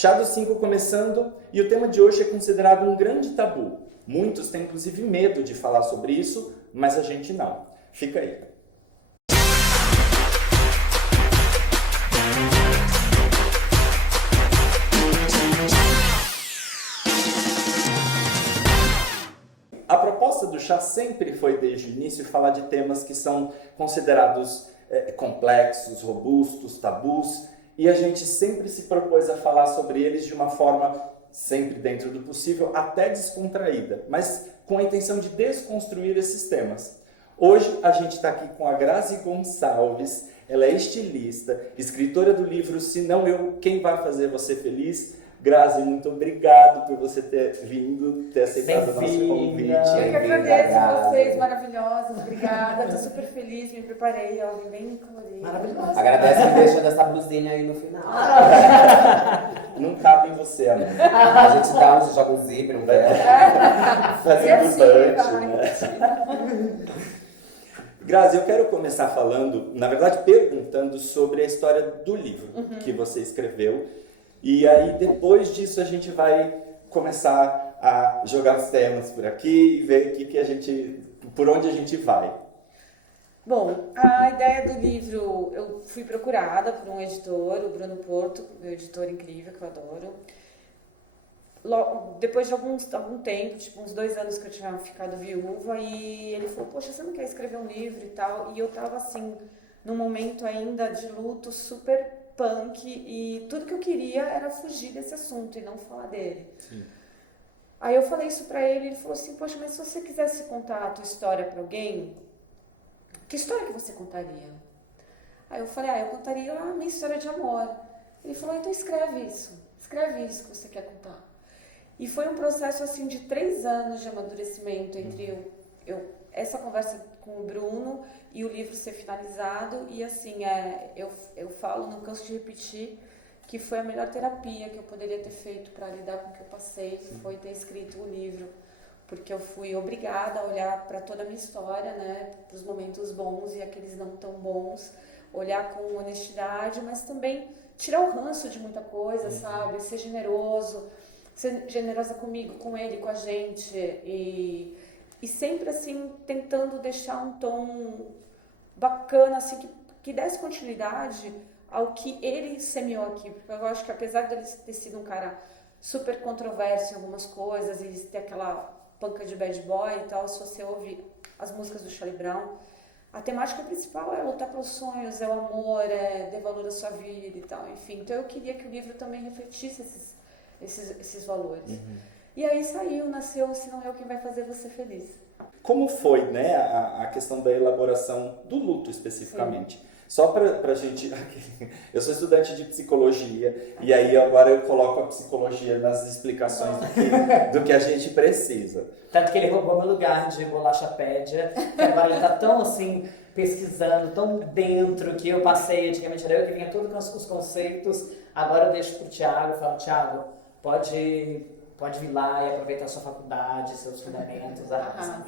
Chá dos 5 começando, e o tema de hoje é considerado um grande tabu. Muitos têm inclusive medo de falar sobre isso, mas a gente não. Fica aí. A proposta do chá sempre foi, desde o início, falar de temas que são considerados complexos, robustos, tabus, e a gente sempre se propôs a falar sobre eles de uma forma, sempre dentro do possível, até descontraída, mas com a intenção de desconstruir esses temas. Hoje a gente está aqui com a Grazi Gonçalves, ela é estilista, escritora do livro Se Não Eu, Quem Vai Fazer Você Feliz? Grazi, muito obrigado por você ter vindo, ter aceitado o nosso convite. Eu que agradeço vocês, maravilhosas, obrigada. Estou super feliz, me preparei, ó, vim bem colorida. Maravilhosa. Agradece me deixando essa blusinha aí no final. Não cabe em você, amor. A gente joga um zíper, um véu. Fazer turbante, né? Grazi, eu quero começar falando, na verdade perguntando sobre a história do livro que você escreveu. E aí, depois disso, a gente vai começar a jogar os temas por aqui e ver por onde a gente vai. Bom, a ideia do livro, eu fui procurada por um editor, o Bruno Porto, meu editor incrível, que eu adoro. Depois de algum tempo, tipo uns 2 anos que eu tinha ficado viúva, e ele falou, poxa, você não quer escrever um livro e tal? E eu tava assim, num momento ainda de luto super punk, e tudo que eu queria era fugir desse assunto e não falar dele. Sim. Aí eu falei isso pra ele, ele falou assim, poxa, mas se você quisesse contar a tua história pra alguém, que história que você contaria? Aí eu falei, eu contaria a minha história de amor. Ele falou, então escreve isso que você quer contar. E foi um processo assim de 3 anos de amadurecimento entre essa conversa com o Bruno e o livro ser finalizado, e assim, eu falo, não canso de repetir, que foi a melhor terapia que eu poderia ter feito para lidar com o que eu passei, foi ter escrito o livro, porque eu fui obrigada a olhar para toda a minha história, né, para os momentos bons e aqueles não tão bons, olhar com honestidade, mas também tirar o ranço de muita coisa, sabe, ser generosa comigo, com ele, com a gente, e sempre assim tentando deixar um tom bacana, assim, que desse continuidade ao que ele semeou aqui, porque eu acho que apesar dele ter sido um cara super controverso em algumas coisas e ter aquela panca de bad boy e tal, se você ouve as músicas do Charlie Brown, a temática principal é lutar pelos sonhos, é o amor, é dar valor à sua vida e tal, enfim. Então eu queria que o livro também refletisse esses valores. E aí nasceu Se Não Eu, Quem Vai Fazer Você Feliz. Como foi, né, a questão da elaboração do luto especificamente? Sim. Só pra gente... Eu sou estudante de psicologia e aí agora eu coloco a psicologia nas explicações do que a gente precisa. Tanto que ele roubou meu lugar de bolachapédia, que agora ele tá tão assim, pesquisando, tão dentro, que eu passei, antigamente era eu que vinha todos os conceitos, agora eu deixo pro Thiago, eu falo, Thiago, pode vir lá e aproveitar a sua faculdade, seus fundamentos, arrasa.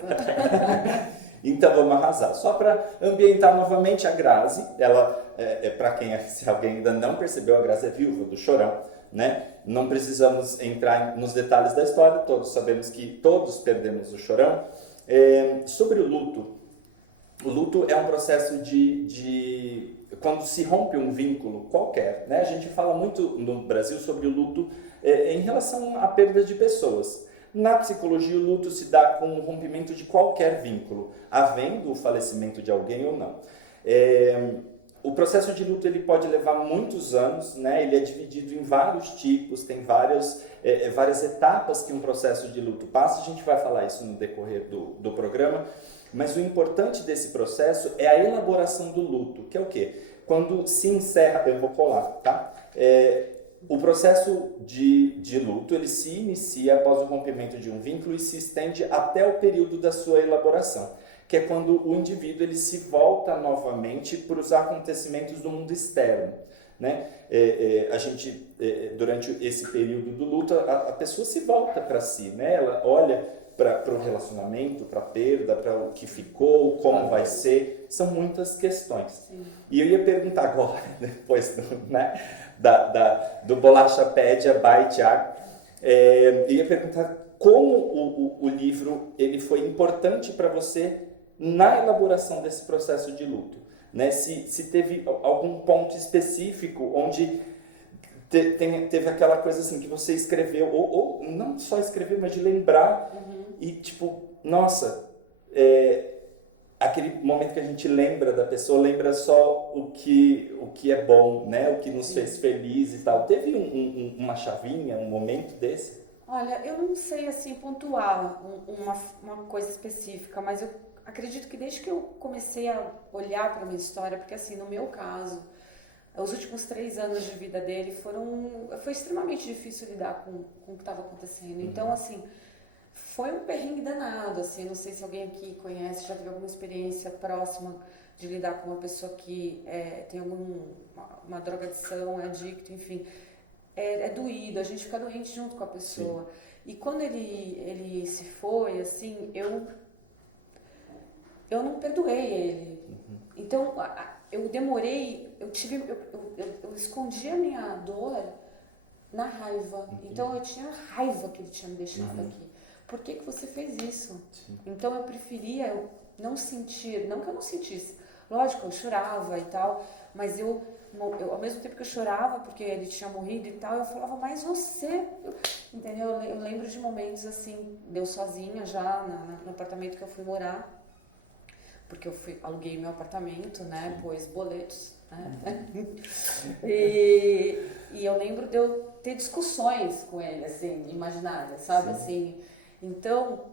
Então vamos arrasar. Só para ambientar novamente, a Grazi, ela se alguém ainda não percebeu, a Grazi é viúva do Chorão, né? Não precisamos entrar nos detalhes da história, todos sabemos que todos perdemos o Chorão. Sobre o luto é um processo de quando se rompe um vínculo qualquer, né? A gente fala muito no Brasil sobre o luto em relação à perda de pessoas. Na psicologia, o luto se dá com o rompimento de qualquer vínculo, havendo o falecimento de alguém ou não. O processo de luto ele pode levar muitos anos, né? Ele é dividido em vários tipos, tem várias etapas que um processo de luto passa. A gente vai falar isso no decorrer do programa, mas o importante desse processo é a elaboração do luto, que é o quê? Quando se encerra, eu vou colar, tá? O processo de luto, ele se inicia após o rompimento de um vínculo e se estende até o período da sua elaboração, que é quando o indivíduo ele se volta novamente para os acontecimentos do mundo externo, né? A gente, durante esse período do luto, a pessoa se volta para si, né? Ela olha para o relacionamento, para a perda, para o que ficou, como vai ser, são muitas questões. Sim. E eu ia perguntar agora, depois do Bolachapédia by Thiago. Eu ia perguntar como o livro ele foi importante para você na elaboração desse processo de luto, né? Se teve algum ponto específico onde teve aquela coisa assim que você escreveu, ou não só escreveu, mas de lembrar e tipo, nossa, aquele momento que a gente lembra da pessoa, lembra só o que é bom, né? O que nos fez feliz e tal. Teve uma chavinha, um momento desse? Olha, eu não sei assim pontuar uma coisa específica, mas eu acredito que desde que eu comecei a olhar para minha história, porque assim, no meu caso, os últimos 3 anos de vida dele foi extremamente difícil lidar com o que estava acontecendo. Então, assim, foi um perrengue danado, assim, não sei se alguém aqui conhece, já teve alguma experiência próxima de lidar com uma pessoa que tem uma drogadição, é adicto, enfim. É doído, a gente fica doente junto com a pessoa. Sim. E quando ele se foi, assim, eu não perdoei ele. Então, eu demorei, eu escondi a minha dor na raiva. Então, eu tinha raiva que ele tinha me deixado aqui. Por que você fez isso? Sim. Então, eu preferia não sentir, não que eu não sentisse. Lógico, eu chorava e tal, mas eu ao mesmo tempo que eu chorava porque ele tinha morrido e tal, eu falava, mas você, entendeu? Eu lembro de momentos assim, eu sozinha já no apartamento que eu fui morar, porque eu aluguei meu apartamento, né, pôs boletos, né, e eu lembro de eu ter discussões com ele, assim, imaginárias, sabe, sim, assim, então,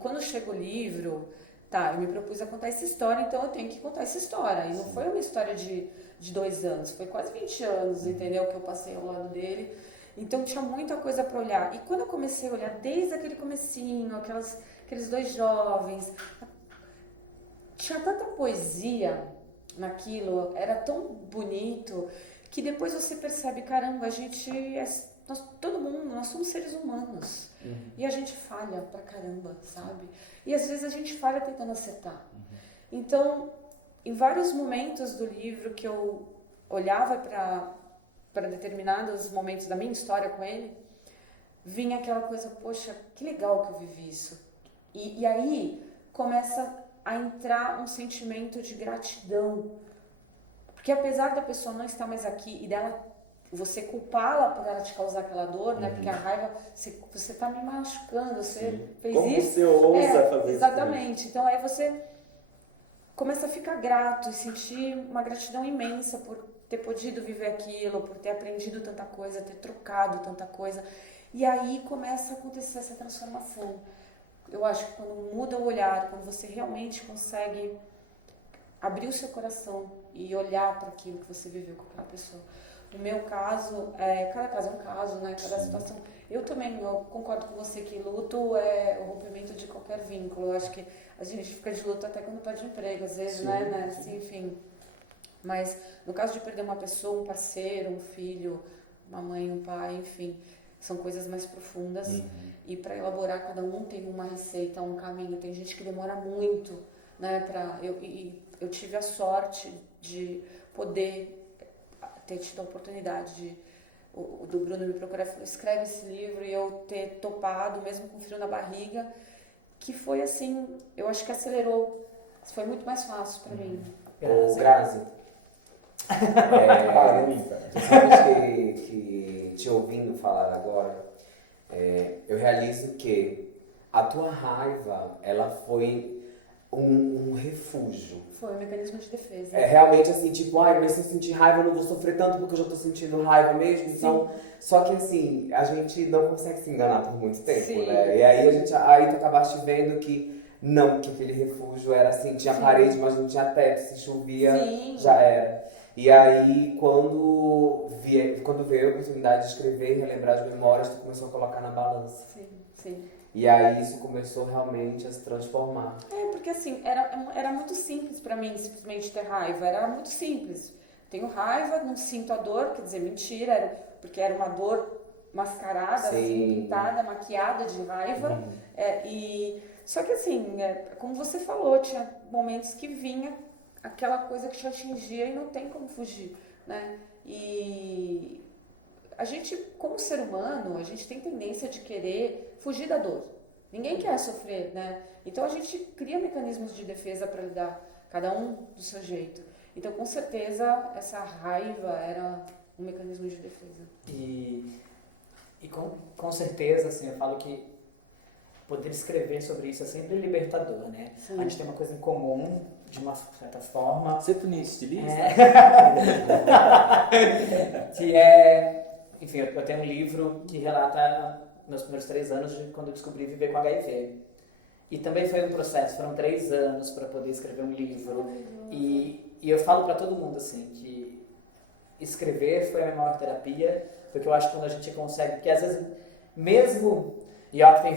quando chega o livro, tá, eu me propus a contar essa história, então eu tenho que contar essa história, e não foi uma história de 2 anos, foi quase 20 anos, entendeu, que eu passei ao lado dele, então tinha muita coisa para olhar, e quando eu comecei a olhar desde aquele comecinho, aqueles 2 jovens, tinha tanta poesia naquilo, era tão bonito, que depois você percebe, caramba, todo mundo, nós somos seres humanos, e a gente falha pra caramba, sabe, e às vezes a gente falha tentando acertar, então, em vários momentos do livro que eu olhava para determinados momentos da minha história com ele, vinha aquela coisa, poxa, que legal que eu vivi isso. E aí começa a entrar um sentimento de gratidão. Porque apesar da pessoa não estar mais aqui e você culpá-la por ela te causar aquela dor, né? Porque a raiva, você tá me machucando, você fez como isso. Você ousa fazer exatamente. Isso? Então aí você começa a ficar grato e sentir uma gratidão imensa por ter podido viver aquilo, por ter aprendido tanta coisa, ter trocado tanta coisa. E aí começa a acontecer essa transformação. Eu acho que quando muda o olhar, quando você realmente consegue abrir o seu coração e olhar para aquilo que você viveu com aquela pessoa. No meu caso, cada caso é um caso, né? Cada situação. Eu concordo com você que luto é o rompimento de qualquer vínculo. Eu acho que a gente fica de luto até quando perde emprego, às vezes, né? Assim, enfim. Mas no caso de perder uma pessoa, um parceiro, um filho, uma mãe, um pai, enfim, são coisas mais profundas. E para elaborar, cada um tem uma receita, um caminho. Tem gente que demora muito, né? Eu tive a sorte de poder ter tido a oportunidade do Bruno me procurar e falou, escreve esse livro, e eu ter topado, mesmo com frio na barriga, que foi assim, eu acho que acelerou, foi muito mais fácil para mim. Ô, Grazi, justamente que te ouvindo falar agora, eu realizo que a tua raiva, ela foi um refúgio. Foi um mecanismo de defesa. Realmente assim, tipo, mas se eu sentir raiva eu não vou sofrer tanto porque eu já tô sentindo raiva mesmo. Sim. Então, só que assim, a gente não consegue se enganar por muito tempo, sim, né? E aí tu acabaste vendo que não, que aquele refúgio era assim, tinha sim, parede, mas não tinha teto, se chovia, sim, já era. E aí, quando veio a oportunidade de escrever e relembrar as memórias, tu começou a colocar na balança. Sim, sim. E aí isso começou realmente a se transformar. Porque assim, era muito simples pra mim simplesmente ter raiva, era muito simples. Tenho raiva, não sinto a dor, quer dizer, mentira, porque era uma dor mascarada, assim, pintada, maquiada de raiva. Só que assim, como você falou, tinha momentos que vinha aquela coisa que te atingia e não tem como fugir, né? E a gente, como ser humano, a gente tem tendência de querer fugir da dor. Ninguém quer sofrer, né? Então a gente cria mecanismos de defesa para lidar, cada um do seu jeito. Então, com certeza, essa raiva era um mecanismo de defesa. E com certeza, assim, eu falo que poder escrever sobre isso é sempre libertador, né? Sim. A gente tem uma coisa em comum, de uma certa forma. Você é estilista? Que é... Enfim, eu tenho um livro que relata meus primeiros 3 anos de quando eu descobri viver com HIV. E também foi um processo, foram 3 anos para poder escrever um livro. E eu falo para todo mundo, assim, que escrever foi a minha maior terapia, porque eu acho que quando a gente consegue, porque às vezes, mesmo, e ó, tem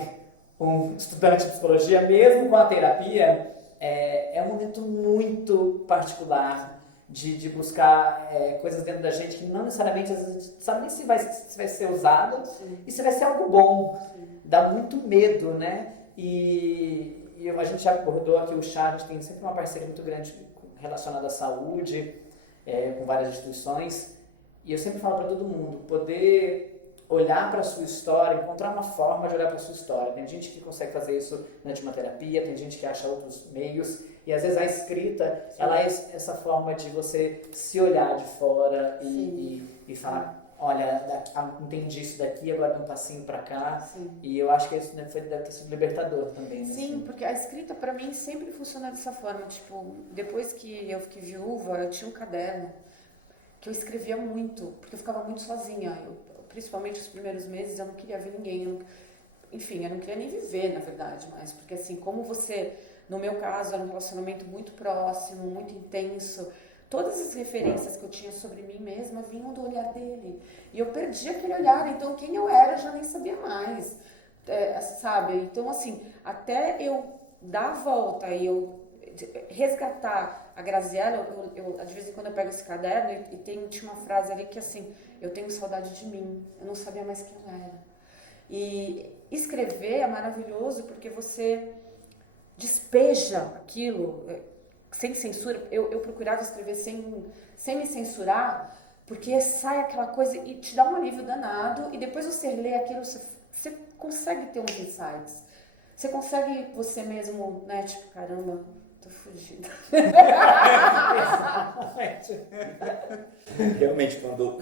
um estudante de psicologia, mesmo com a terapia, é um momento muito particular de buscar coisas dentro da gente que não necessariamente, às vezes, a gente sabe nem se vai ser usado. Sim. E se vai ser algo bom. Sim. Dá muito medo, né? E a gente já abordou aqui o chá, a gente tem sempre uma parceria muito grande relacionada à saúde, com várias instituições. E eu sempre falo para todo mundo, poder olhar para a sua história, encontrar uma forma de olhar para a sua história. Tem gente que consegue fazer isso na uma terapia, tem gente que acha outros meios. E às vezes a escrita, sim, ela é essa forma de você se olhar de fora e falar, olha, entendi isso daqui, agora dá um passinho para cá. Sim. E eu acho que isso deve ter sido libertador também. Sim, assim. Porque a escrita para mim sempre funciona dessa forma. Tipo, depois que eu fiquei viúva, eu tinha um caderno que eu escrevia muito, porque eu ficava muito sozinha. Principalmente os primeiros meses, eu não queria ver ninguém. Eu não queria nem viver, na verdade, mas porque assim, como você... No meu caso, era um relacionamento muito próximo, muito intenso. Todas as referências que eu tinha sobre mim mesma vinham do olhar dele. E eu perdi aquele olhar, então quem eu era eu já nem sabia mais, sabe? Então, assim, até eu dar a volta e eu resgatar a Graziella, de vez em quando eu pego esse caderno e tinha uma frase ali que, assim, eu tenho saudade de mim, eu não sabia mais quem eu era. E escrever é maravilhoso porque você despeja aquilo sem censura. Eu procurava escrever sem me censurar, porque sai aquela coisa e te dá um alívio danado, e depois você lê aquilo, você consegue ter uns insights. Você consegue você mesmo, né, tipo, caramba, tô fugida. Realmente, quando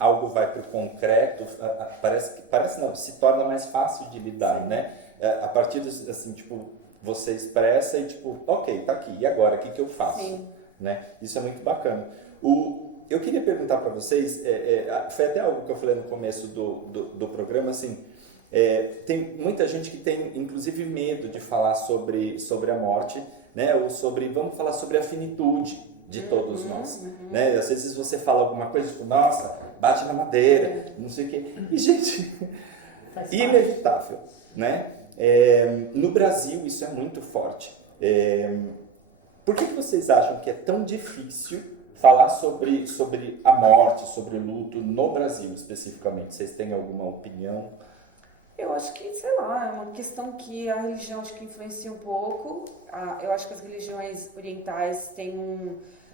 algo vai pro concreto, parece não, se torna mais fácil de lidar, sim, né? A partir de, assim, tipo, você expressa e tipo, ok, tá aqui, e agora, o que eu faço? Sim. Né? Isso é muito bacana. Eu queria perguntar para vocês, foi até algo que eu falei no começo do programa, assim, tem muita gente que tem, inclusive, medo de falar sobre a morte, né? Ou vamos falar sobre a finitude de todos nós. Né? Às vezes você fala alguma coisa, tipo, nossa, bate na madeira, não sei o quê. E, gente, inevitável, né? No Brasil isso é muito forte. Por que vocês acham que é tão difícil falar sobre a morte, sobre o luto no Brasil especificamente? Vocês têm alguma opinião? Eu acho que, sei lá, é uma questão que a religião acho que influencia um pouco. Eu acho que as religiões orientais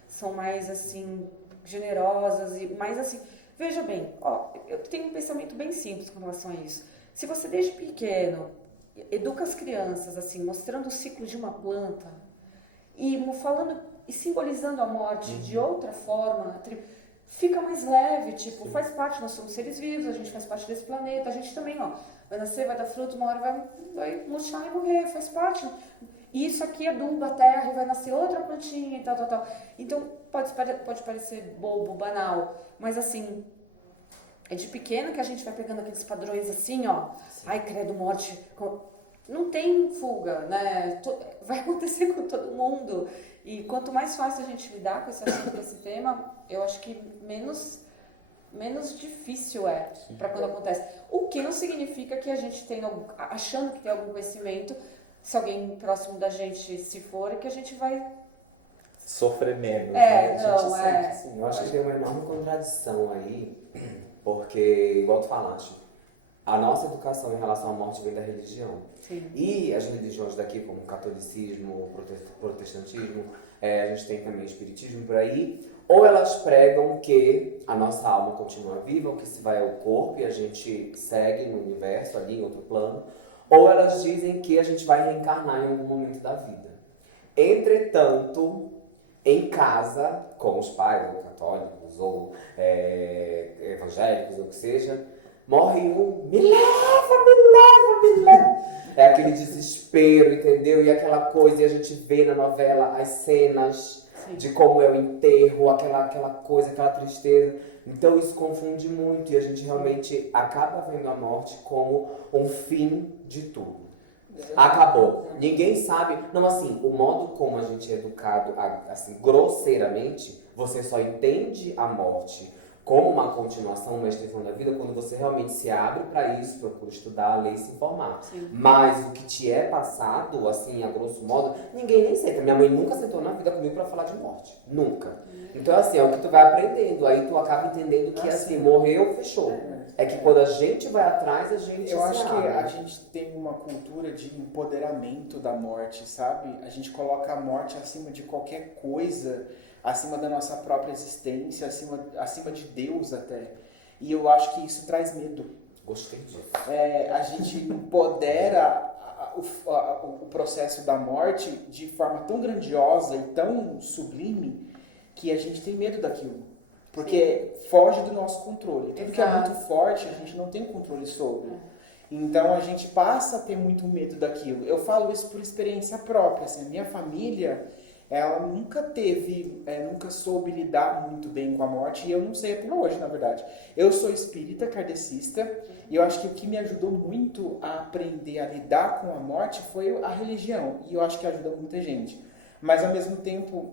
são mais, assim, generosas e mais, assim... Veja bem, eu tenho um pensamento bem simples com relação a isso. Se você desde pequeno educa as crianças, assim, mostrando o ciclo de uma planta e falando e simbolizando a morte de outra forma, fica mais leve, tipo, faz parte, nós somos seres vivos, a gente faz parte desse planeta, a gente também, vai nascer, vai dar fruto, uma hora vai murchar e morrer, faz parte. E isso aqui aduba a terra e vai nascer outra plantinha e tal. Então, pode parecer bobo, banal, mas assim, é de pequeno que a gente vai pegando aqueles padrões assim, ai, credo, morte, não tem fuga, né? Vai acontecer com todo mundo. E quanto mais fácil a gente lidar com esse tema, eu acho que menos difícil é para quando acontece. O que não significa que a gente tenha, achando que tem algum conhecimento, se alguém próximo da gente se for, que a gente vai sofrer menos. Né? Sim, eu acho que tem uma enorme contradição aí, porque, igual tu falaste, A nossa educação em relação à morte vem da religião. Sim. E as religiões daqui, como o catolicismo, o protestantismo, a gente tem também o espiritismo por aí, ou elas pregam que a nossa alma continua viva, o que se vai ao corpo e a gente segue no universo, ali em outro plano, ou elas dizem que a gente vai reencarnar em algum momento da vida. Entretanto, em casa, com os pais, ou católicos, ou evangélicos, ou o que seja, morre um, me leva, me leva, me leva. É aquele desespero, entendeu? E aquela coisa, e a gente vê na novela as cenas de como é o enterro, aquela coisa, aquela tristeza. Então isso confunde muito e a gente realmente acaba vendo a morte como um fim de tudo. Acabou. Ninguém sabe. Não, assim, o modo como a gente é educado, assim, grosseiramente, você só entende a morte como uma continuação, uma extensão da vida, quando você realmente se abre para isso, procura estudar, ler e se informar. Sim. Mas o que te é passado, assim, a grosso modo, ninguém nem senta. Minha mãe nunca sentou na vida comigo para falar de morte. Nunca. Então, assim, é o que tu vai aprendendo. Aí tu acaba entendendo que, assim, morreu, fechou. É que quando a gente vai atrás, a gente Eu acho se que abre. a gente tem uma cultura de empoderamento da morte, sabe? A gente coloca a morte acima de qualquer coisa, acima da nossa própria existência, acima de Deus até. E eu acho que isso traz medo. Gostei disso. A gente empodera o processo da morte de forma tão grandiosa e tão sublime que a gente tem medo daquilo. Porque foge do nosso controle. Tudo que é muito forte, a gente não tem controle sobre. Então a gente passa a ter muito medo daquilo. Eu falo isso por experiência própria. Assim, a minha família, ela nunca soube lidar muito bem com a morte, e eu não sei até hoje, na verdade. Eu sou espírita, kardecista, e eu acho que o que me ajudou muito a aprender a lidar com a morte foi a religião, e eu acho que ajuda muita gente. Mas, ao mesmo tempo,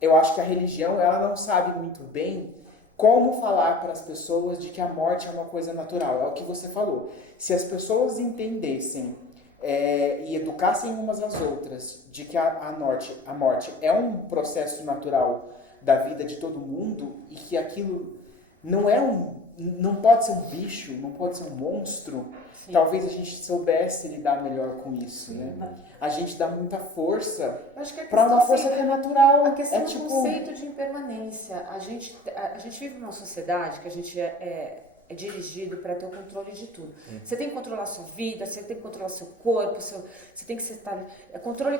eu acho que a religião, ela não sabe muito bem como falar para as pessoas de que a morte é uma coisa natural. É o que você falou. Se as pessoas entendessem e educassem umas às outras de que a morte é um processo natural da vida de todo mundo e que aquilo não pode ser um bicho, não pode ser um monstro, Sim. talvez a gente soubesse lidar melhor com isso, né? A gente dá muita força para uma força que é natural. A questão do tipo... conceito de impermanência. A gente vive numa sociedade que a gente é dirigido para ter o controle de tudo. Você tem que controlar a sua vida, você tem que controlar seu corpo, você tem que estar... Controle.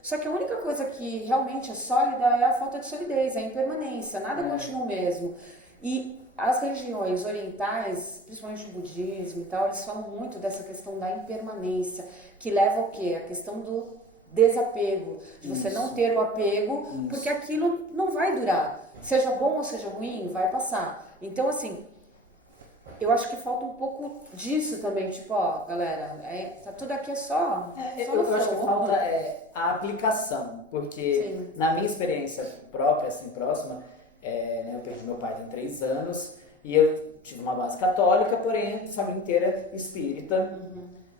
Só que a única coisa que realmente é sólida é a falta de solidez, é a impermanência. Nada continua o mesmo. E as religiões orientais, principalmente o budismo e tal, eles falam muito dessa questão da impermanência, que leva ao quê? A questão do desapego, de você não ter o apego, porque aquilo não vai durar. Seja bom ou seja ruim, vai passar. Então, assim, eu acho que falta um pouco disso também, tipo, ó, galera, tá tudo aqui é só eu acho que falta a aplicação, porque Sim. na minha experiência própria, assim, próxima, eu perdi meu pai tem 3 anos e eu tive uma base católica, porém a família inteira espírita.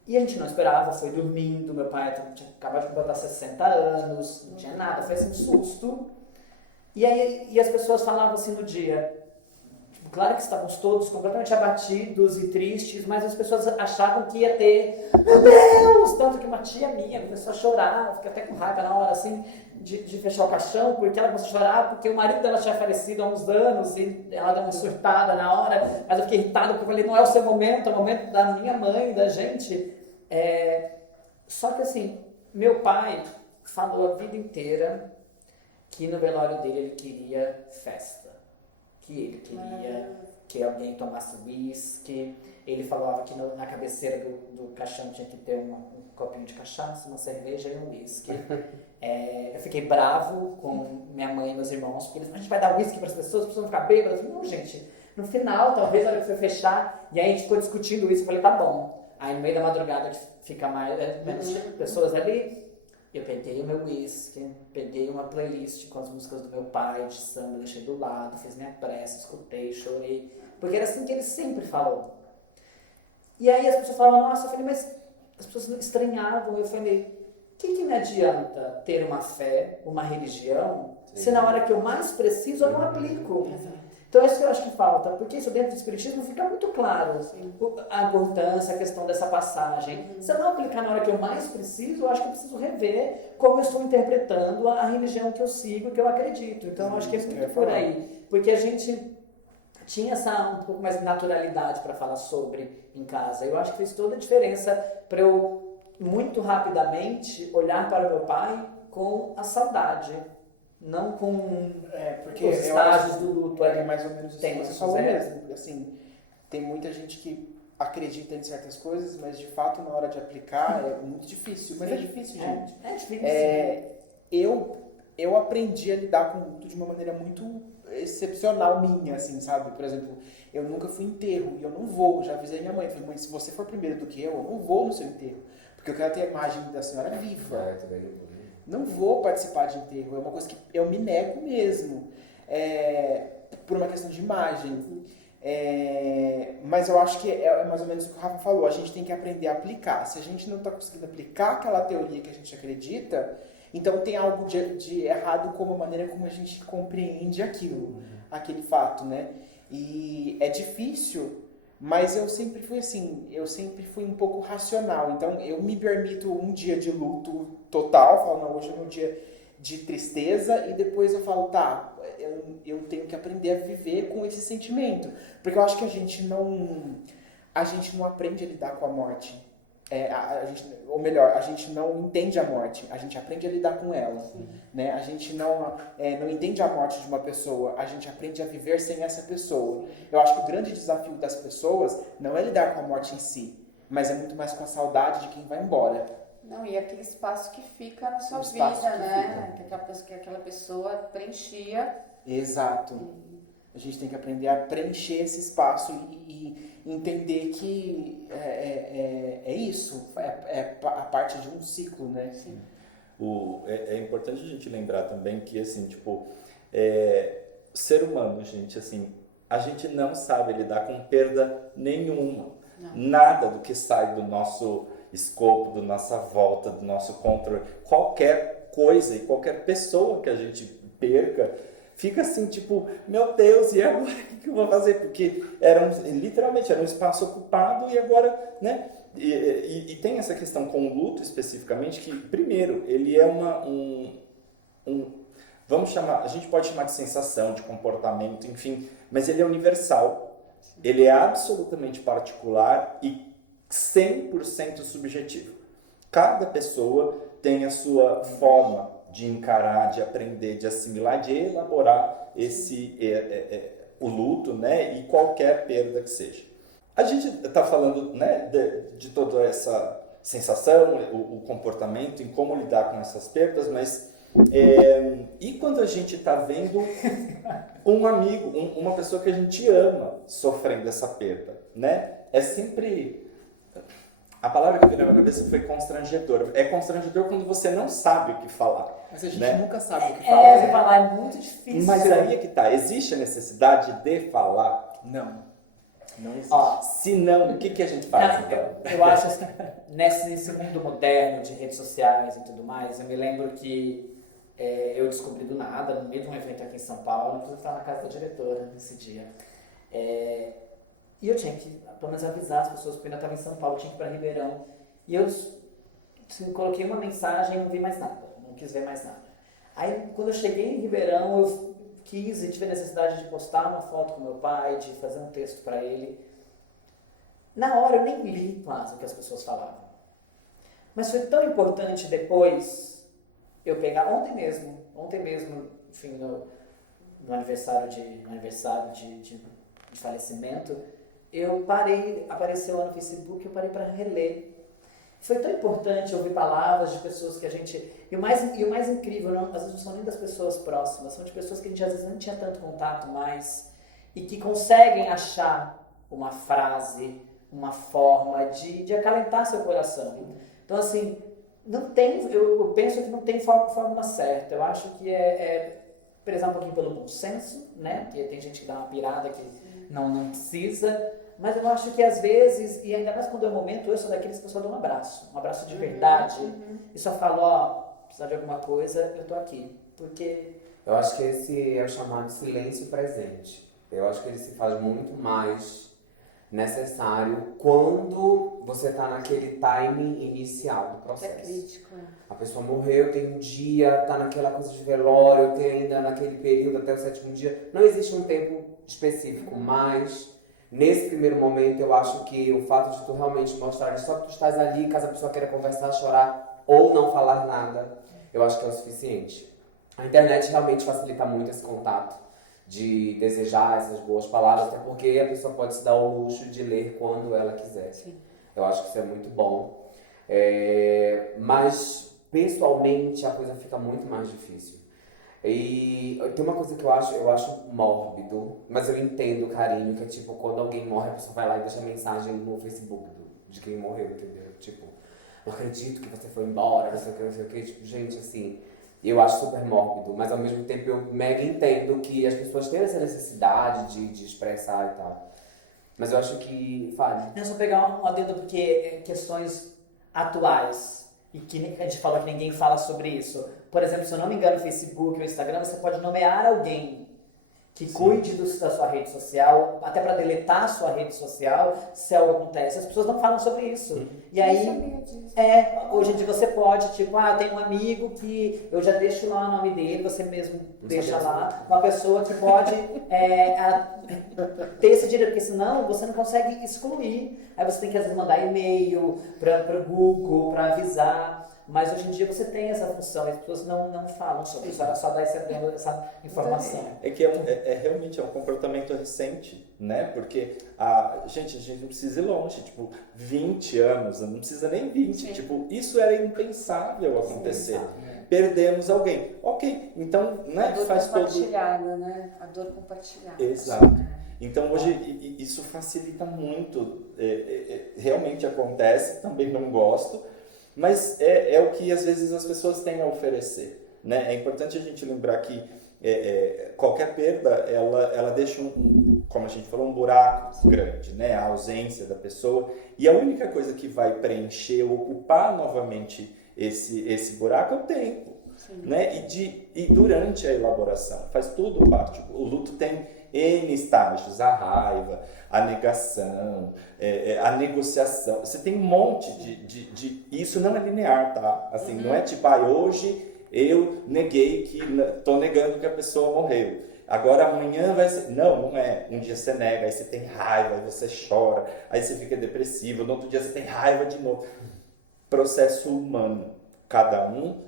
E a gente não esperava, foi dormindo, meu pai tinha acabado de completar 60 anos, não tinha nada, foi assim um susto. E aí as pessoas falavam assim no dia, claro que estávamos todos completamente abatidos e tristes, mas as pessoas achavam que ia ter, meu Deus, tanto que uma tia minha começou a chorar, eu fiquei até com raiva na hora, assim, de fechar o caixão, porque ela começou a chorar, porque o marido dela tinha falecido há uns anos, e ela deu uma surtada na hora, mas eu fiquei irritada, porque eu falei, não é o seu momento, é o momento da minha mãe, da gente. Só que assim, meu pai falou a vida inteira que no velório dele ele queria festa, que ele queria que alguém tomasse uísque. Ele falava que na cabeceira do caixão tinha que ter um copinho de cachaça, uma cerveja e um uísque. Eu fiquei bravo com minha mãe e meus irmãos, porque eles falaram, a gente vai dar uísque para as pessoas não ficar bêbadas. Eu falei, não, gente, no final, talvez, na hora que foi fechar, e aí a gente ficou discutindo isso, eu falei, tá bom. Aí no meio da madrugada, que fica menos pessoas ali, eu peguei o meu uísque, peguei uma playlist com as músicas do meu pai, de samba, deixei do lado, fiz minha prece, escutei, chorei. Porque era assim que ele sempre falou. E aí as pessoas falavam, nossa, eu falei, mas as pessoas estranhavam. Eu falei, o que me adianta ter uma fé, uma religião, se na hora que eu mais preciso eu não aplico? Então é isso que eu acho que falta, porque isso dentro do espiritismo fica muito claro, a importância, a questão dessa passagem. Se eu não aplicar na hora que eu mais preciso, eu acho que eu preciso rever como eu estou interpretando a religião que eu sigo, que eu acredito. Então eu acho que é muito por aí, porque a gente tinha essa um pouco mais de naturalidade para falar sobre em casa. Eu acho que fez toda a diferença para eu, muito rapidamente, olhar para o meu pai com a saudade. Não com porque os estágios do luto. É mais ou menos isso que você falou é. mesmo. Assim, tem muita gente que acredita em certas coisas, mas de fato na hora de aplicar é muito difícil. Mas é difícil, gente. É difícil. Eu aprendi a lidar com luto de uma maneira muito excepcional minha, assim, sabe? Por exemplo, eu nunca fui em enterro e eu não vou. Já avisei minha mãe, falei, mãe, se você for primeiro do que eu não vou no seu enterro, porque eu quero ter a imagem da senhora viva. Não vou participar de enterro, é uma coisa que eu me nego mesmo, por uma questão de imagem. Mas eu acho que é mais ou menos o que o Rafa falou, a gente tem que aprender a aplicar. Se a gente não está conseguindo aplicar aquela teoria que a gente acredita, então tem algo de errado com a maneira como a gente compreende aquilo, aquele fato, né? E é difícil, mas eu sempre fui assim, eu sempre fui um pouco racional. Então eu me permito um dia de luto total, falo, não, hoje é um dia de tristeza, e depois eu falo, tá, eu tenho que aprender a viver com esse sentimento. Porque eu acho que a gente não aprende a lidar com a morte. Ou melhor, a gente não entende a morte, a gente aprende a lidar com ela, né? A gente não entende a morte de uma pessoa, a gente aprende a viver sem essa pessoa. Eu acho que o grande desafio das pessoas não é lidar com a morte em si, mas é muito mais com a saudade de quem vai embora. Não, e aquele espaço que fica na sua O vida, espaço que né? Que aquela pessoa preenchia. Exato. A gente tem que aprender a preencher esse espaço e entender que é isso, a parte de um ciclo, né? Sim. É importante a gente lembrar também que, assim, tipo, ser humano, gente, assim, a gente não sabe lidar com perda nenhuma. Não. Nada do que sai do nosso escopo, da nossa volta, do nosso controle, qualquer coisa e qualquer pessoa que a gente perca, fica assim, tipo, meu Deus, e agora o que eu vou fazer? Porque literalmente era um espaço ocupado e agora, né? E tem essa questão com o luto especificamente, que primeiro, ele é vamos chamar, a gente pode chamar de sensação, de comportamento, enfim, mas ele é universal, ele é absolutamente particular e 100% subjetivo. Cada pessoa tem a sua forma de encarar, de aprender, de assimilar, de elaborar o luto, né, e qualquer perda que seja. A gente está falando, né, de toda essa sensação, o comportamento, em como lidar com essas perdas, mas e quando a gente está vendo um amigo, uma pessoa que a gente ama sofrendo essa perda, né? É sempre... A palavra que veio na minha cabeça foi constrangedor. É constrangedor quando você não sabe o que falar. Mas a gente né? nunca sabe o que falar. Você falar é muito difícil. Mas aí é que tá. Existe a necessidade de falar? Não existe. Ó, Se não, o que a gente faz? Não, Então? eu acho assim, nesse mundo moderno de redes sociais e tudo mais, eu me lembro que eu descobri do nada, no meio de um evento aqui em São Paulo, inclusive estava na casa da diretora nesse dia. E eu tinha que, pelo menos, avisar as pessoas, porque eu ainda estava em São Paulo, tinha que ir para Ribeirão. E eu assim, coloquei uma mensagem e não vi mais nada, não quis ver mais nada. Aí, quando eu cheguei em Ribeirão, eu quis e tive a necessidade de postar uma foto com meu pai, de fazer um texto para ele. Na hora eu nem li quase o que as pessoas falavam. Mas foi tão importante depois eu pegar, ontem mesmo, enfim, no aniversário de falecimento, eu parei, apareceu lá no Facebook, eu parei para reler. Foi tão importante ouvir palavras de pessoas que a gente... E o mais incrível, não, às vezes não são nem das pessoas próximas, são de pessoas que a gente às vezes não tinha tanto contato mais e que conseguem achar uma frase, uma forma de acalentar seu coração. Então, assim, não tem... Eu penso que não tem fórmula certa. Eu acho que prezar um pouquinho pelo bom senso, né? Porque tem gente que dá uma pirada que não precisa... Mas eu acho que às vezes, e ainda mais quando é o momento, eu sou daqueles que eu só dou um abraço de verdade, e só falo, precisar de alguma coisa, eu tô aqui. Porque... Eu acho que esse é o chamado silêncio presente. Eu acho que ele se faz muito mais necessário quando você tá naquele timing inicial do É processo. crítico, A pessoa morreu, tem um dia, tá naquela coisa de velório, tem ainda naquele período até o 7º dia. Não existe um tempo específico, mas nesse primeiro momento eu acho que o fato de tu realmente mostrar só que tu estás ali, caso a pessoa queira conversar, chorar ou não falar nada, eu acho que é o suficiente. A internet realmente facilita muito esse contato, de desejar essas boas palavras, até porque a pessoa pode se dar o luxo de ler quando ela quiser. Sim. Eu acho que isso é muito bom. Mas, pessoalmente, a coisa fica muito mais difícil. E tem uma coisa que eu acho mórbido, mas eu entendo o carinho, que é tipo, quando alguém morre, a pessoa vai lá e deixa mensagem no Facebook de quem morreu, entendeu? Tipo, não acredito que você foi embora, não sei o que, não sei o que. Tipo, gente, assim, eu acho super mórbido, mas ao mesmo tempo eu mega entendo que as pessoas têm essa necessidade de expressar e tal. Mas eu acho que fale. É só pegar um adendo, porque questões atuais, e que a gente falou que ninguém fala sobre isso. Por exemplo, se eu não me engano, no Facebook ou Instagram, você pode nomear alguém que cuide da sua rede social, até para deletar a sua rede social, se algo acontece. As pessoas não falam sobre isso. E aí, hoje em dia você pode, tipo, eu tenho um amigo que eu já deixo lá o nome dele, você mesmo deixa lá, uma pessoa que pode ter esse direito, porque senão você não consegue excluir. Aí você tem que, às vezes, mandar e-mail para o Google, para avisar. Mas hoje em dia você tem essa função e as pessoas não falam sobre isso, ela só dá essa informação. É que realmente é um comportamento recente, né? Porque a gente não precisa ir longe, tipo, 20 anos, não precisa nem 20. Sim. Tipo, isso era impensável acontecer. Perdemos alguém. Ok, então, né, A dor faz todo... compartilhada, né? A dor compartilhada. Exato. Então hoje isso facilita muito, realmente acontece, também não gosto, mas é o que às vezes as pessoas têm a oferecer, né? É importante a gente lembrar que qualquer perda, ela deixa como a gente falou, um buraco grande, né? A ausência da pessoa, e a única coisa que vai preencher, ocupar novamente esse buraco é o tempo, né? E durante a elaboração, faz tudo parte. O luto tem N estágios, a raiva, a negação, a negociação. Você tem um monte de... Isso não é linear, tá? Assim, não é tipo, hoje eu neguei tô negando que a pessoa morreu. Agora amanhã vai ser... Não é. Um dia você nega, aí você tem raiva, aí você chora, aí você fica depressivo, no outro dia você tem raiva de novo. Processo humano. Cada um,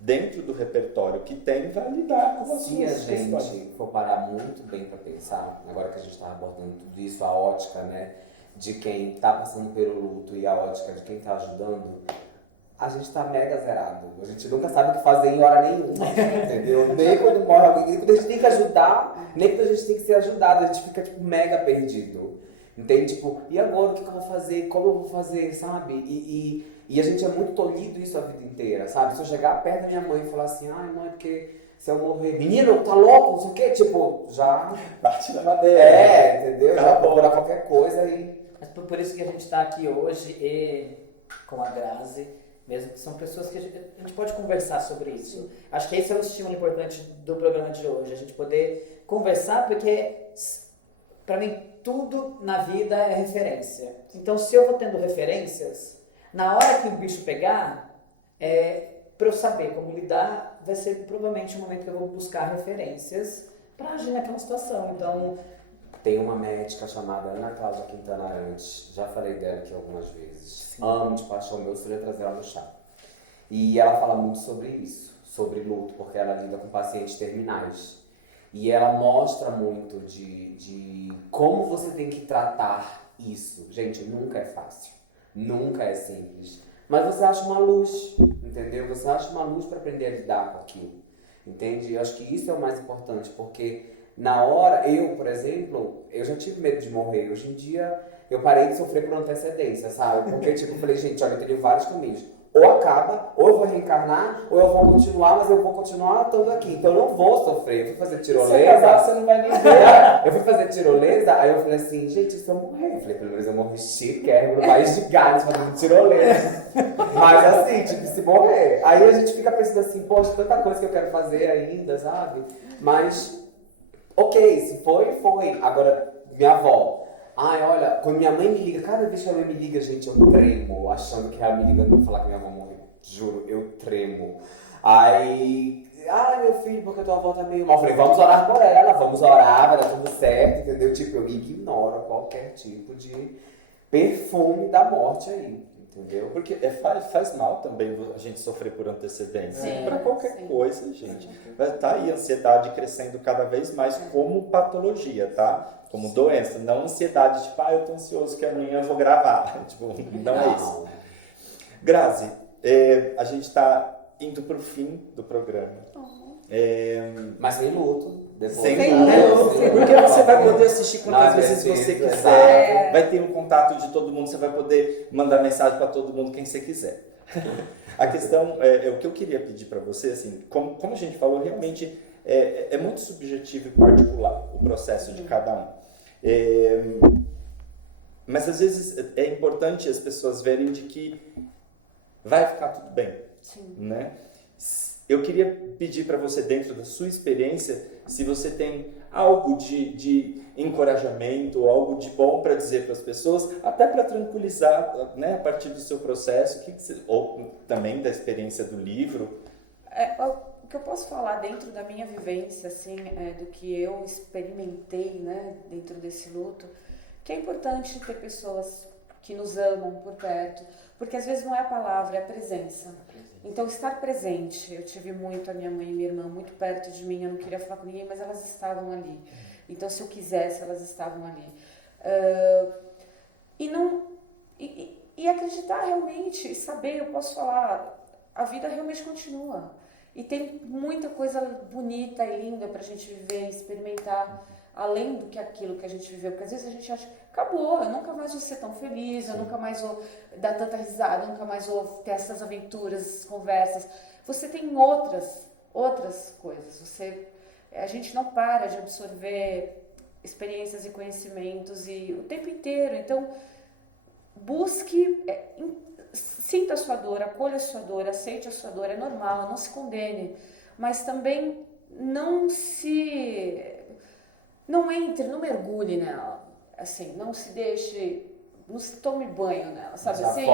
dentro do repertório que tem, vai lidar com as Se a suas questões. gente for parar muito bem para pensar, agora que a gente está abordando tudo isso, a ótica, né, de quem está passando pelo luto e a ótica de quem está ajudando, a gente está mega zerado. A gente nunca sabe o que fazer em hora nenhuma, entendeu? Nem quando morre alguém, nem quando a gente tem que ajudar, nem quando a gente tem que ser ajudado, a gente fica, tipo, mega perdido. Entende? Tipo, e agora o que eu vou fazer? Como eu vou fazer, sabe? E a gente é muito tolhido isso a vida inteira, sabe? Se eu chegar perto da minha mãe e falar assim, ai mãe, porque se eu morrer, menino, tá louco, não sei o quê, tipo, já... Bate na madeira. Entendeu? Já procurar qualquer coisa e... Mas por isso que a gente está aqui hoje e com a Grazi, mesmo que são pessoas que a gente pode conversar sobre isso. Acho que esse é o estímulo importante do programa de hoje, a gente poder conversar, porque para mim tudo na vida é referência. Então se eu vou tendo referências, na hora que o bicho pegar, para eu saber como lidar, vai ser provavelmente o momento que eu vou buscar referências para agir naquela situação. Então, tem uma médica chamada Ana Cláudia Quintana Arantes, já falei dela aqui algumas vezes. Amo de paixão, meu sonho é trazer ela no chá. E ela fala muito sobre isso, sobre luto, porque ela lida com pacientes terminais. E ela mostra muito de como você tem que tratar isso. Gente, nunca é fácil, nunca é simples. Mas você acha uma luz, entendeu? Você acha uma luz para aprender a lidar com aquilo, entende? Eu acho que isso é o mais importante, porque na hora, eu, por exemplo, eu já tive medo de morrer. Hoje em dia, eu parei de sofrer por antecedência, sabe? Porque, tipo, eu falei, gente, olha, eu tenho vários caminhos. Ou acaba, ou eu vou reencarnar, ou eu vou continuar, mas eu vou continuar estando aqui. Então eu não vou sofrer. Eu fui fazer tirolesa. Se acabar, você não vai nem ver. Eu fui fazer tirolesa, aí eu falei assim, gente, se eu morrer? Eu falei, pelo menos eu morri chiquérrimo no país de Gales fazendo tirolesa. Mas assim, tipo, se morrer. Aí a gente fica pensando assim, poxa, tanta coisa que eu quero fazer ainda, sabe? Mas ok, se foi, foi. Agora, minha avó. Ai, olha, quando minha mãe me liga, cada vez que a mãe me liga, gente, eu tremo, achando que ela me ligando pra falar que minha avó morreu. Juro, eu tremo. Aí, ai, meu filho, porque tua avó tá meio mal. Eu falei, vamos orar por ela, vamos orar, vai dar tudo certo, entendeu? Tipo, eu ignoro qualquer tipo de perfume da morte aí, entendeu? Porque faz mal também a gente sofrer por antecedência. Sim, Para qualquer sim. coisa, gente. Vai estar aí a ansiedade crescendo cada vez mais como patologia, tá? Como doença. Não ansiedade, tipo, eu tô ansioso que amanhã eu vou gravar. Tipo, não é isso. Grazi, a gente está indo pro fim do programa. Mas sem luto. Depois. Sem luto. Porque você vai poder assistir quantas Não, vezes é você isso, quiser. Vai ter um contato de todo mundo, você vai poder mandar mensagem para todo mundo quem você quiser. A questão, o que eu queria pedir para você, assim, como a gente falou, realmente é muito subjetivo e particular o processo de cada um. Mas às vezes é importante as pessoas verem de que vai ficar tudo bem. Sim. Né? Eu queria pedir para você, dentro da sua experiência, se você tem algo de encorajamento, algo de bom para dizer para as pessoas, até para tranquilizar, né, a partir do seu processo, ou também da experiência do livro. O que eu posso falar dentro da minha vivência, assim, do que eu experimentei, né, dentro desse luto, que é importante ter pessoas que nos amam por perto, porque às vezes não é a palavra, é a presença. Então, estar presente. Eu tive muito a minha mãe e minha irmã muito perto de mim, eu não queria falar com ninguém, mas elas estavam ali. Então, se eu quisesse, elas estavam ali. E acreditar realmente, e saber, eu posso falar, a vida realmente continua. E tem muita coisa bonita e linda pra gente viver e experimentar, além do que aquilo que a gente viveu. Porque às vezes a gente acha, acabou, eu nunca mais vou ser tão feliz, eu nunca mais vou dar tanta risada, eu nunca mais vou ter essas aventuras, essas conversas. Você tem outras coisas. A gente não para de absorver experiências e conhecimentos e o tempo inteiro. Então, busque, sinta a sua dor, acolha a sua dor, aceite a sua dor, é normal, não se condene, mas também não não mergulhe nela, assim, não se deixe, não se tome banho nela, sabe assim?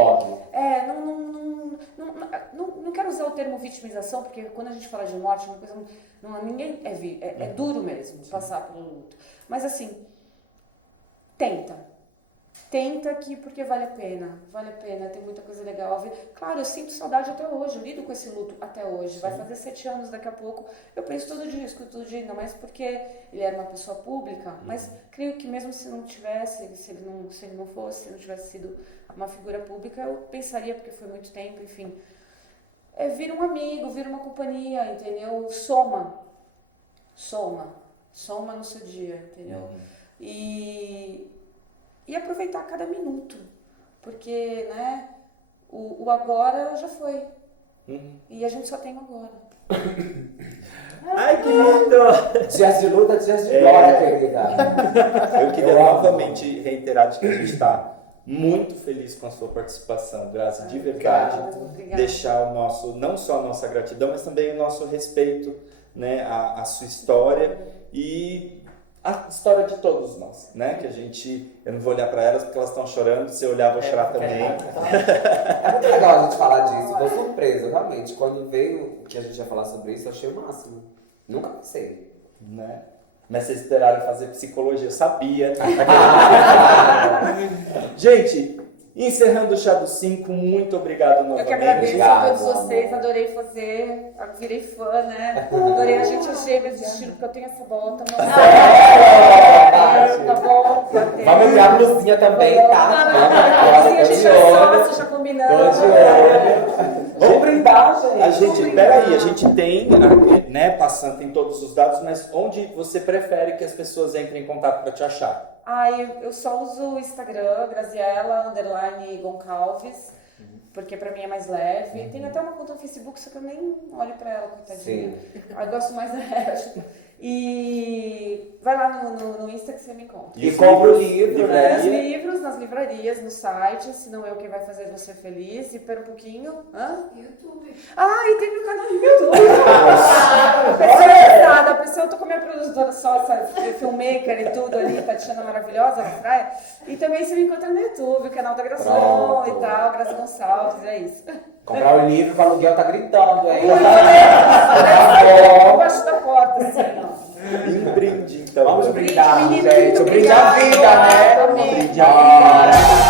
Não quero usar o termo vitimização, porque quando a gente fala de morte, uma coisa, ninguém é duro mesmo passar pelo luto, mas assim, tenta aqui porque vale a pena, tem muita coisa legal. Claro, eu sinto saudade até hoje, eu lido com esse luto até hoje, vai fazer 7 anos daqui a pouco, eu penso todo dia, escuto todo dia, ainda mais porque ele era uma pessoa pública, mas creio que mesmo se não tivesse, se ele não tivesse sido uma figura pública, eu pensaria, porque foi muito tempo, enfim, vira um amigo, vira uma companhia, entendeu? Soma no seu dia, entendeu? E aproveitar cada minuto, porque, né, o agora já foi, e a gente só tem o agora. Ai, que lindo! Dias de luta, dias de glória, querida. Eu queria novamente reiterar de que a gente está muito feliz com a sua participação, Grazi, de verdade. Obrigada. Deixar o nosso, não só a nossa gratidão, mas também o nosso respeito, né, à sua história e a história de todos nós, né? Que eu não vou olhar para elas porque elas estão chorando, se eu olhar vou chorar também. É muito legal a gente falar disso, tô surpresa, realmente. Quando veio que a gente ia falar sobre isso, eu achei o máximo. Nunca pensei. Né? Mas vocês esperaram fazer psicologia, eu sabia. Gente, encerrando o Chá do 5, muito obrigado novamente. Eu que agradeço Obrigado, a todos vocês, amor. adorei fazer, virei fã, né? Adorei a gente gêmeas de estilo, porque eu tenho essa bota. Tá bom? Vamos ver a blusinha também, tá? Assim, a gente já sócio, já combinando. Vamos brindar, gente. Peraí, a gente tem, né, passando, tem todos os dados, mas onde você prefere que as pessoas entrem em contato para te achar? Eu só uso o Instagram, Graziella_Goncalves, porque pra mim é mais leve. Tem até uma conta no Facebook, só que eu nem olho pra ela, coitadinha. Eu gosto mais da resto. E vai lá no Insta que você me encontra. E compra o livro, né? Nos livros, nas livrarias. Malharias no site, Se Não Eu Quem Vai Fazer Você Feliz. E pera um pouquinho. YouTube. E tem meu canal no YouTube. Pessoal, a pessoa, eu tô com a minha produtora sócia, filmmaker e tudo ali, Tatiana maravilhosa na praia. E também você me encontra no YouTube, o canal da Gração Pronto. e tal, Graça Gonçalves, é isso. Comprar o livro, o aluguel tá gritando, hein? Embaixo da porta, assim, ó. E um brinde, então. Vamos brindar, Menino, gente. muito O brinde à vida, obrigada. né? Amém. Um brinde à vida. Bora.